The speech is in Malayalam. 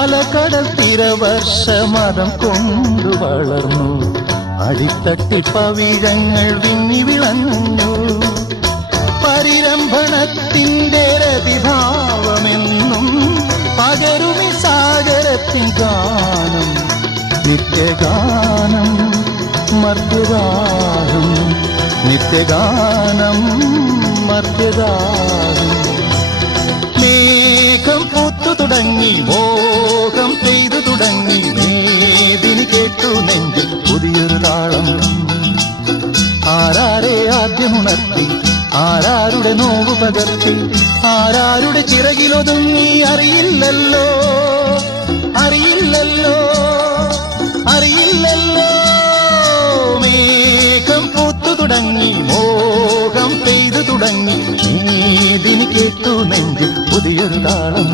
അലകടൽ തിരവർഷമതം കൊണ്ടു വളർന്നു. അടിത്തട്ടിൽ പവിഴങ്ങൾ വിങ്ങി വിളഞ്ഞു. പരിരംഭണത്തിൻ്റെ രതിഭാവമെന്നും പകരുമി സാഗരത്തിൻ ഗാനം. നിത്യഗാനം മർത്യഗാനം, നിത്യഗാനം മർത്യഗാനം. മേഘം പൂത്തു തുടങ്ങി, മോഹം പെയ്തു തുടങ്ങി. മേദിനി കേട്ടു നെഞ്ചിൽ പുതിയൊരു താളം. ആരാരെ ആദ്യമുണർത്തി, ആരാരുടെ നോവ് പകർത്തി, ആരാരുടെ ചിറകിലൊതുങ്ങി അറിയില്ലല്ലോ, അറിയില്ലല്ലോ, അറിയില്ലല്ലോ. മേഘം പൂത്തു തുടങ്ങി, മോഹം പെയ്തു തുടങ്ങി. മേദിനി കേട്ടു നെഞ്ചിൽ പുതിയൊരു താളം.